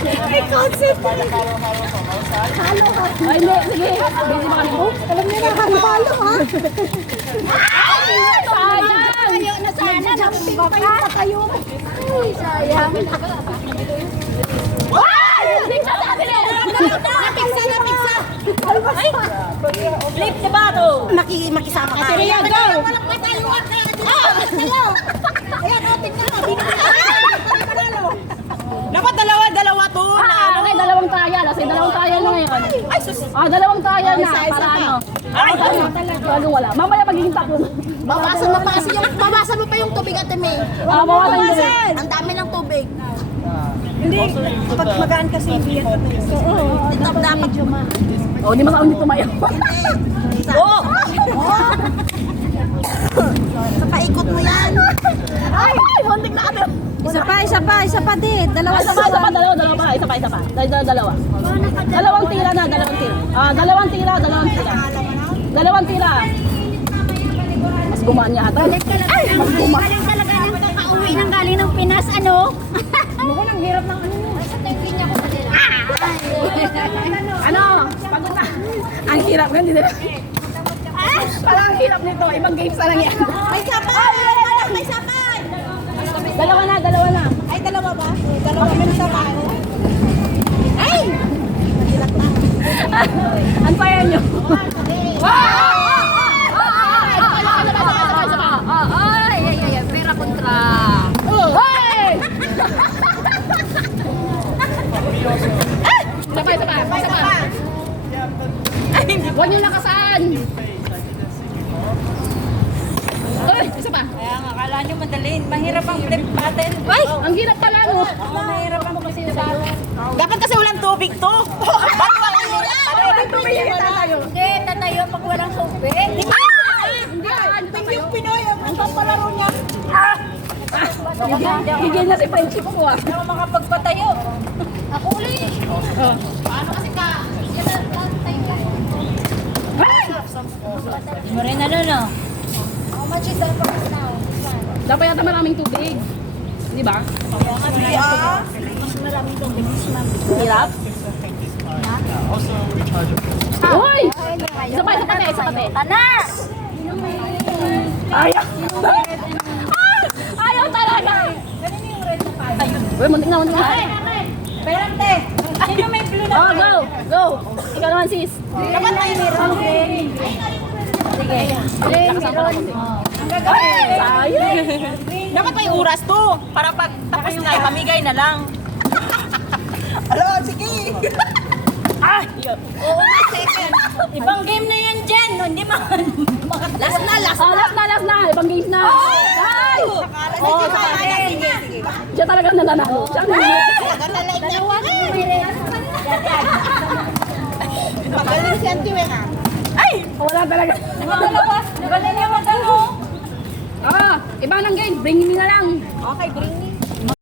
May concept. Halo ka. Ay, hindi. Sige. Busy ba kami po? Alam niyo na, halo-halo ha. Sayang. Kayo na sana. Napipa kayo. Ay, sayang. Ay! Napiksa sa akin eh! Napiksa! Ay! Flip si Bato! Makisama ka. Ate Rhea, go! Walang patayuan kaya dito. Kayo! Ayan, o, tingnan mo. Dapat dalawa to. Okay, dalawang trial. Kasi dalawang trial na ngayon. Ay, sus! Dalawang trial na. Para ano? Ay, talaga. Wala. Mamaya magiging takbo. Bawasan mo pa yung tubig, Ate May. Bawasan yung tubig. Ang dami ng tubig. Hindi, pag magaan kasi hindi yan. Dapat Di masaon dito mayo. Oo! Sa paikot mo yan. Ay! Hontik na kami. Isa pa din. Dalawa pa. Dalawang tira na. Dalawang tira. Mas gumaan niya ata. Ay! Mas gumaling talaga ng kakauwi ng galing ng Pinas, ano? Mukhang ang hirap ng ano. Ano? Pagod na. Ang hirap nga, hindi na. Parang ang hirap nito. Ibang games na lang yan. May sapay! May sapay! Dalawa na. Ay, dalawa ba? Dalawa kami na sa bahay. Ay! Ang saya nyo. Pera kontra. Hey! Isa pa. Huwag nyo lakasan. Ay, isa pa. Kaya nga, akala nyo madali. Mahirap ang flip pattern. Ay, ang hirap pala no. Mahirap ang flip pattern. Dapat kasi walang tubig to. Hindi, tatayo pag walang tubig. Yung Pinoy, ang pampalaro niya. Higil na si friendship ko ah. Hindi ako makapagpatayo. Ako ulit. Paano kasi ka? Marina na no? How much is that for us now? Dapat yata maraming tubig. Di ba? Mas maraming tubig. Hirap. Uy! Isa pa. Tanas! Ayaw! Ayaw talaga! Uy, muntik na. Perante! Sino may blue na? Go! Ikaw naman sis. Dapat tayo meron. Sige. Lakasan pa lang kasi. Sayang! Dapat may oras to. Para pag tapos na, pamigay na lang. Alo, sige! Oo nga, second. Ibang game na yan dyan. No? Hindi Last na. Ibang games na. Ay! Sige. Siya talaga nananalo. Siya ang nananalo. Dalawa na. Magaling si Auntie Weng ah. Ay! Wala talaga. Dalawa. Galing yung magano. Iba ng game. Bring me na lang. Okay, bring me.